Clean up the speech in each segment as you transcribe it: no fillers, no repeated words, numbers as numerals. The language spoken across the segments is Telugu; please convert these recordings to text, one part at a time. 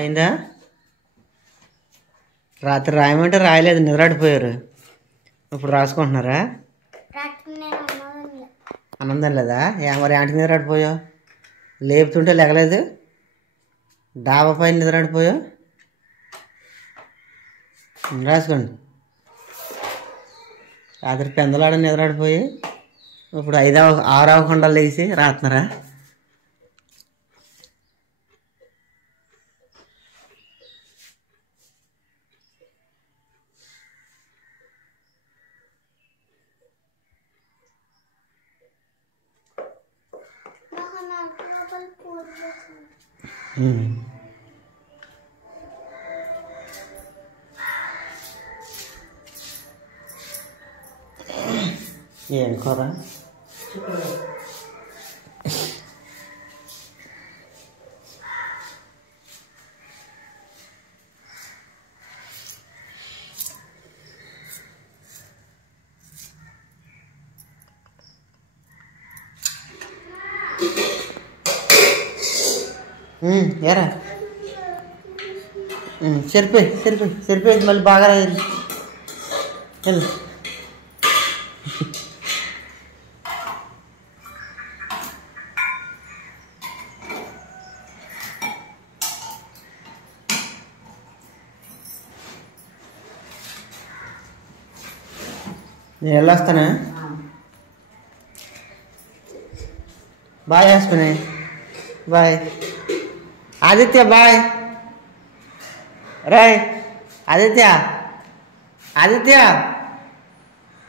అయిందా? రాత్రి రాయమంటే రాయలేదు, నిద్రాడిపోయారు. ఇప్పుడు రాసుకుంటున్నారా? ఆనందం లేదా? మరి ఆంటీ నిద్రాడిపోయావు? లేపుతుంటే లేగలేదు? డాబా పైన నిద్రాడిపోయావు? రాసుకోండి. రాత్రి పెందలాడ నిద్రాడిపోయి ఇప్పుడు 6 కొండలు లేచి రాస్తున్నారా? ఏం కూర? ఎరా సరిపోయింది మళ్ళీ బాగా రాయాలి. నేను వెళ్ళొస్తానా? బాయ్ వేసుకునే. Bye Aditya. Bye Roy. Aditya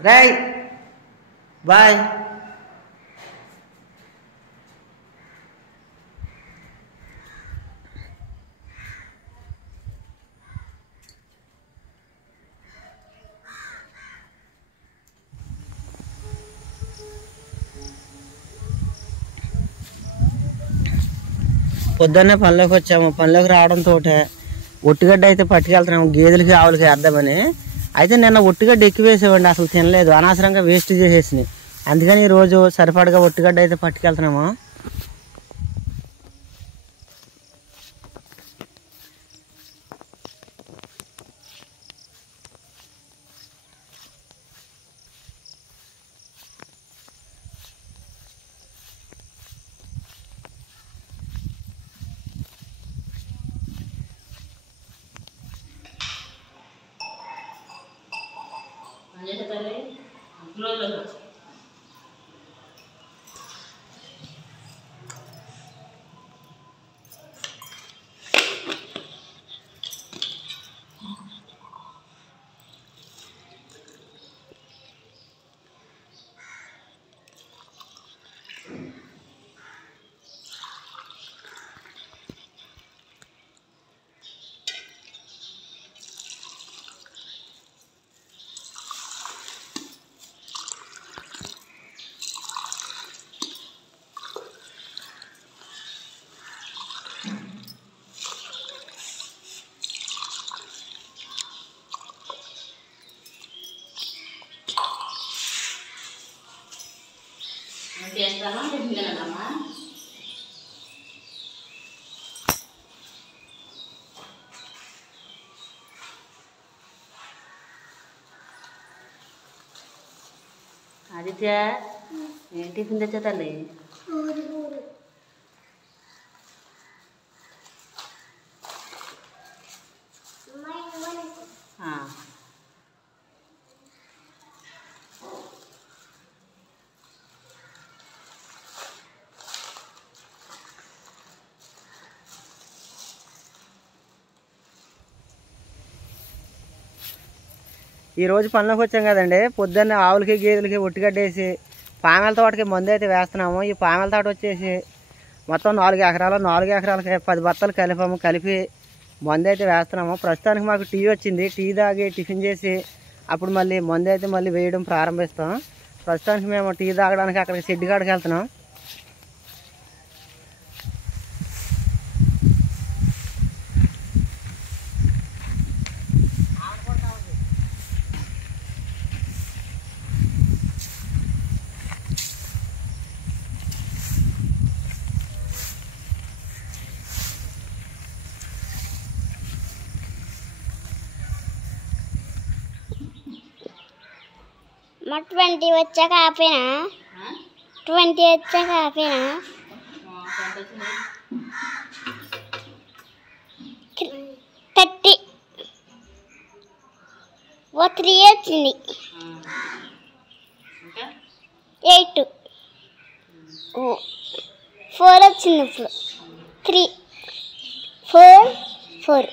Roy. Bye. పొద్దున్నే పనిలోకి వచ్చాము. పనిలోకి రావడంతో ఒట్టిగడ్డ అయితే పట్టుకెళ్తున్నాము గేదెలకి ఆవులకి వేద్దామని. అయితే నిన్న ఒట్టిగడ్డ ఎక్కువ వేసేవండి, అసలు తినలేదు, అనవసరంగా వేస్ట్ చేసేసినాయి. అందుకని ఈరోజు సరిపడగా ఒట్టిగడ్డ అయితే పట్టుకెళ్తున్నాము. ఆదిత్య ఏం టిఫిన్ తెచ్చా తల్లి? ఈరోజు పనిలోకి వచ్చాం కదండి. పొద్దున్న ఆవులకి గేదెలకి ఒట్టిగడ్డేసి పామెల తోటకి మందు అయితే వేస్తున్నాము. ఈ పామెల తోట వచ్చేసి మొత్తం 4 ఎకరాలు, 4 ఎకరాలకి 10 బత్తలు కలిపి మందు అయితే వేస్తున్నాము. ప్రస్తుతానికి మాకు టీ వచ్చింది, టీ తాగి టిఫిన్ చేసి అప్పుడు మళ్ళీ మందు అయితే మళ్ళీ వేయడం ప్రారంభిస్తాం. ప్రస్తుతానికి మేము టీ తాగడానికి అక్కడికి షెడ్ కాడికి వెళ్తున్నాం. 20 వచ్చాక ఆపేనా 20 వచ్చాక ఆపేనా 30 ఓ 3 వచ్చింది 8 ఓ 4 వచ్చింది ఇప్పుడు 3 4 4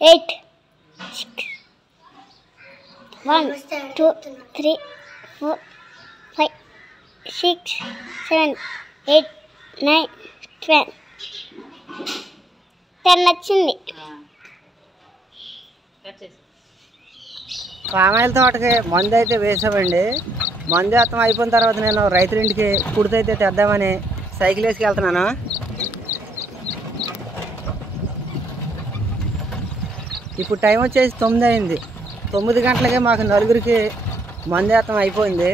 8 6 1 2 3 4 5 6 7 8 9 10 వచ్చింది. పామాయిల తోటకి మందు అయితే వేసామండి. మందు వేస్తాం అయిపోయిన తర్వాత నేను రైతులింటికి కుడితైతే తెద్దామని సైకిల్ వేసుకెళ్తున్నాను. ఇప్పుడు టైం వచ్చేసి 9 అయింది. 9 గంటలకే మాకు నలుగురికి మందు వేస్తాం అయిపోయింది.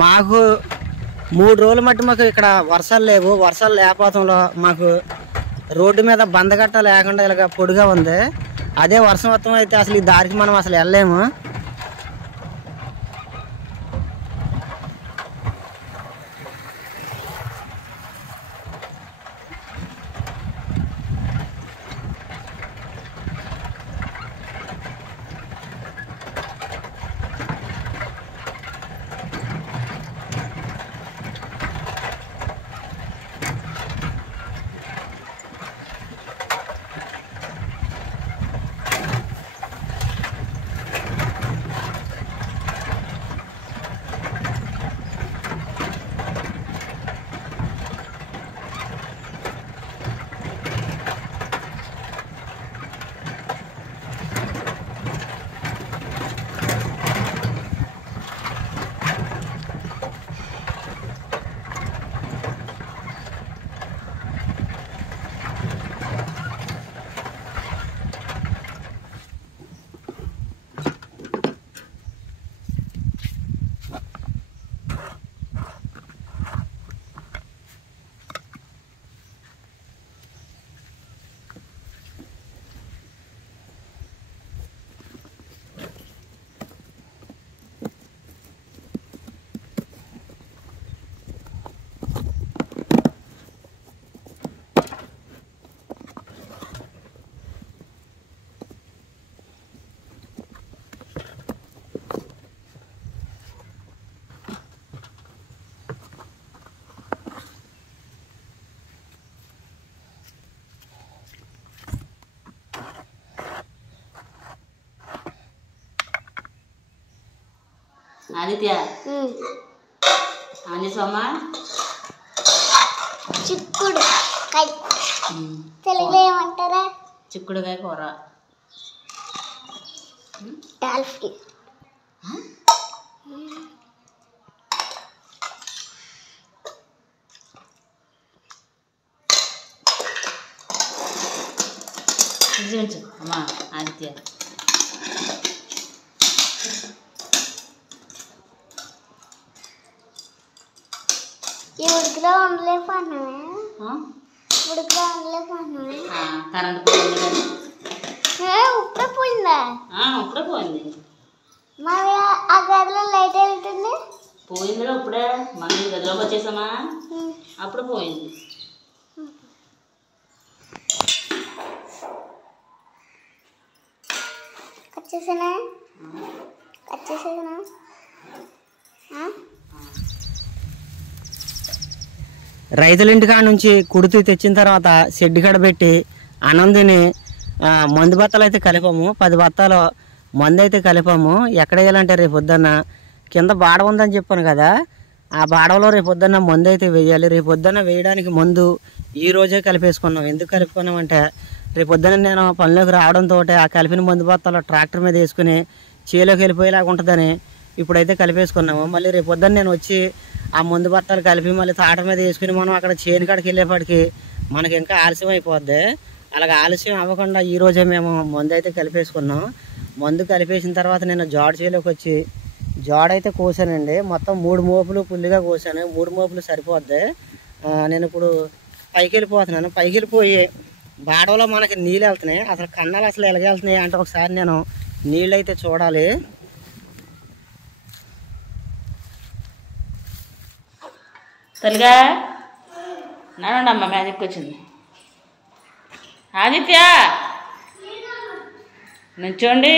మాకు 3 రోజుల మట్టి మాకు ఇక్కడ వర్షాలు లేవు. వర్షాలు లేకపోవడంలో మాకు రోడ్డు మీద బందగట్ట లేకుండా ఇలాగ పొడిగా ఉంది. అదే వర్షం మొత్తం అయితే అసలు ఈ దారికి మనం అసలు వెళ్ళలేము. ఆదిత్య సోమా చిక్కుడుకాయ తెలుగులో ఏమంటారా? చిక్కుడుకాయ కూర. డాల్ఫిన్ అమ్మా ఆదిత్య ఉడికిలో ఉండలేకపోతున్నామే కరెంట్ పోయింది కానీ ఇప్పుడే పోయిందా? ఇప్పుడే పోయింది. మరి ఆ గదిలో లైట్ వెళ్తుంది పోయిందిలో ఇప్పుడే మన గదిలోకి వచ్చేసామా అప్పుడు పోయింది. వచ్చేసానా రైతుల ఇంటికాడ నుంచి కుడితి తెచ్చిన తర్వాత షెడ్ కాడ పెట్టి అన్నందిని మందు బత్తాలు అయితే కలిపాము. 10 బత్తాలు మందు అయితే కలిపాము. ఎక్కడ వేయాలంటే రేపు పొద్దున్న కింద బాడ ఉందని చెప్పాను కదా, ఆ బాడవలో రేపు పొద్దున్న మందు అయితే వేయాలి. రేపు పొద్దున్న వేయడానికి మందు ఈ రోజే కలిపేసుకున్నాం. ఎందుకు కలుపుకున్నామంటే రేపు పొద్దున నేను పనిలోకి రావడంతో ఆ కలిపిన మందు బత్తాలు ట్రాక్టర్ మీద వేసుకుని చేలోకి వెళ్ళిపోయేలాగా ఉంటుందని ఇప్పుడైతే కలిపేసుకున్నాము. మళ్ళీ రేపు పొద్దున్న నేను వచ్చి ఆ మందు బత్తాలు కలిపి మళ్ళీ తాట మీద వేసుకుని మనం అక్కడ చేను కాడికి వెళ్ళేపాటికి మనకి ఇంకా ఆలస్యం అయిపోద్ది. అలాగ ఆలస్యం అవ్వకుండా ఈరోజే మేము మందు అయితే కలిపేసుకున్నాం. మందు కలిపేసిన తర్వాత నేను జాడు చేలోకి వచ్చి జాడైతే కోసానండి. మొత్తం 3 మోపులు పుల్లిగా కోసాను. 3 మోపులు సరిపోద్ది. నేను ఇప్పుడు పైకి వెళ్ళిపోతున్నాను. పైకి వెళ్ళిపోయి బాడవలో మనకి నీళ్ళు వెళ్తున్నాయి. అసలు కన్నాలు అసలు ఎలాగెళ్తున్నాయి అంటే ఒకసారి నేను నీళ్ళు అయితే చూడాలి. తల్లిగా నానమ్మ మ్యాజిక్ వచ్చింది. ఆదిత్య నుంచోండి.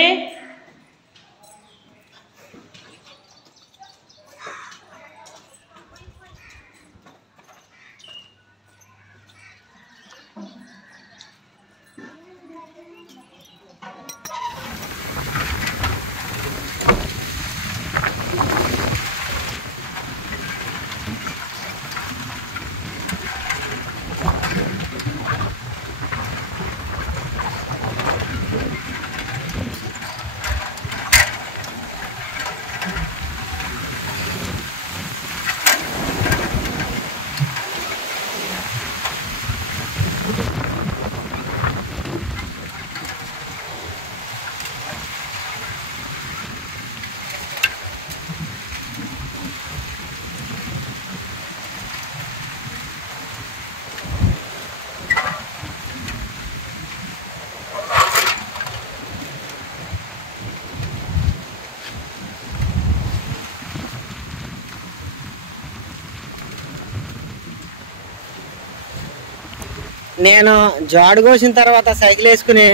నేను జాడు కోసిన తర్వాత సైకిల్ వేసుకుని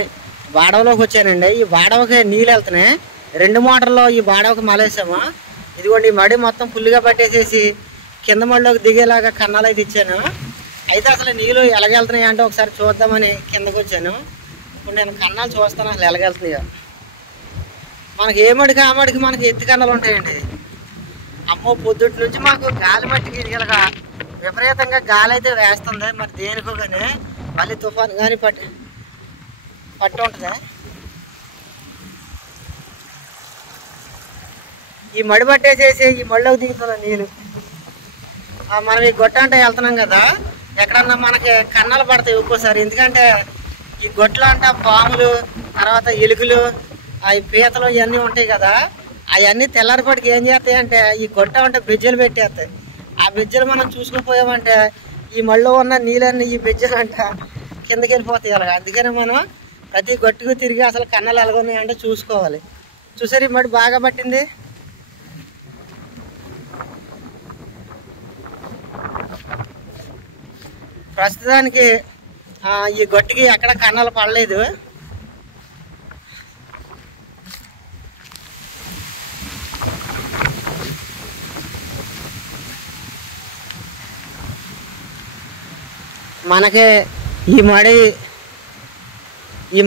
బాడవలోకి వచ్చానండి. ఈ బాడవకి నీళ్ళు వెళ్తున్నాయి. 2 మోటార్లో ఈ బాడవకి మలేసాము. ఇదిగోండి ఈ మడి మొత్తం ఫుల్గా పట్టేసేసి కింద మడిలోకి దిగేలాగా కన్నాలు అయితే ఇచ్చాను. అయితే అసలు నీళ్ళు ఎలాగెళ్తున్నాయి అంటే ఒకసారి చూద్దామని కిందకు వచ్చాను. ఇప్పుడు నేను కన్నాలు చూస్తాను అసలు ఎలాగెళ్తున్నాయో. మనకి ఏ మడికి ఆ మడికి మనకి ఎత్తి కన్నాలు ఉంటాయండి. అమ్మో పొద్దుటి నుంచి మాకు గాలి మట్టికి ఇలాగా విపరీతంగా గాలి అయితే వేస్తుంది. మరి దేనికో కానీ మళ్ళీ తుఫాను కానీ పట్టి ఉంటుంది. ఈ మడి పట్టేసేసి ఈ మడిలోకి దిగుతున్నాం నీళ్ళు. మనం ఈ గొట్ట అంటే వెళ్తున్నాం కదా, ఎక్కడన్నా మనకి కన్నాలు పడతాయి ఒక్కోసారి. ఎందుకంటే ఈ గొట్టలు అంట పాములు, తర్వాత ఎలుకలు, అవి పీతలు ఇవన్నీ ఉంటాయి కదా. అవన్నీ తెల్లారిపాటికి ఏం చేస్తాయి అంటే ఈ గొట్ట అంటే బిజ్జలు పెట్టేస్తాయి. ఆ బిజ్జలు మనం చూసుకుపోయామంటే ఈ మళ్ళీ ఉన్న నీళ్ళన్నీ ఈ బిజ్జలు అంట కిందకి వెళ్ళిపోతాయి. అలాగా అందుకని మనం ప్రతి గొట్టుకు తిరిగి అసలు కన్నాలు ఎలాగొన్నాయంటే చూసుకోవాలి. చూసారు ఈ మడి బాగా పట్టింది. ప్రస్తుతానికి ఈ గొట్టుకి ఎక్కడ కన్నాలు పడలేదు. మనకి ఈ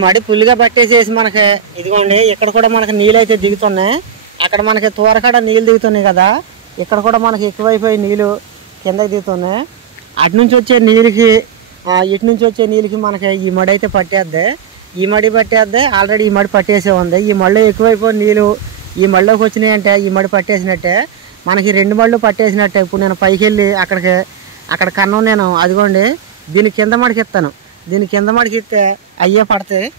మడి పుల్లిగా పట్టేసేసి మనకి ఇదిగోండి ఇక్కడ కూడా మనకి నీళ్ళు అయితే దిగుతున్నాయి. అక్కడ మనకి తూరకాడ నీళ్ళు దిగుతున్నాయి కదా, ఇక్కడ కూడా మనకి ఎక్కువైపోయి నీళ్ళు కిందకి దిగుతున్నాయి. అటు నుంచి వచ్చే నీళ్ళకి ఇటు నుంచి వచ్చే నీళ్ళకి మనకి ఈ మడి అయితే పట్టేద్ది. ఈ మడి పట్టేద్ది. ఆల్రెడీ ఈ మడి పట్టేసే ఉంది. ఈ మళ్ళీ ఎక్కువైపోయి నీళ్ళు ఈ మడిలోకి వచ్చినాయి అంటే ఈ మడి పట్టేసినట్టే. మనకి 2 మళ్ళు పట్టేసినట్టే. ఇప్పుడు నేను పైకి వెళ్ళి అక్కడ కన్నం నేను అదిగోండి దీని కింద మడికి ఇస్తాను. దీని కింద మడికి ఇస్తే అయ్యే పడతాయి.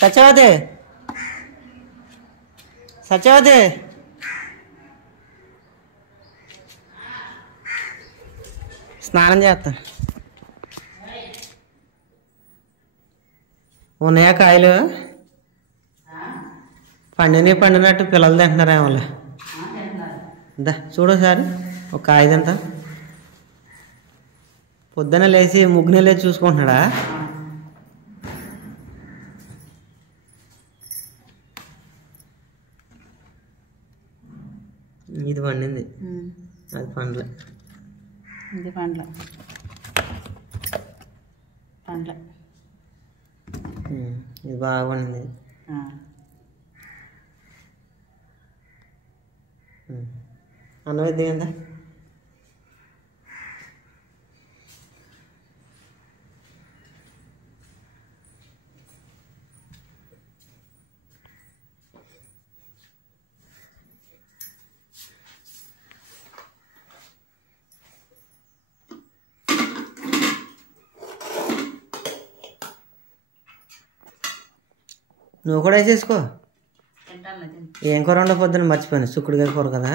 సత్యవతి సత్యవతి స్నానం చేస్తాను. ఉన్నాయా కాయలు? పండినట్టు పిల్లలు తింటున్నారేమో. దా చూడు సార్ ఒక కాయ తింటా. పొద్దున లేచి ముగ్గునే లేచి చూసుకుంటున్నాడా? ఇది పండింది, అది పండ్లే. ఇది పండ్ల ఇది బాగా పండింది. అన్నం ఇది కదా. నువ్వు కూడా వేసేసుకో. ఏం కూర ఉండవు పొద్దున్న మర్చిపోయాను. చిక్కుడుకాయ కూర కదా.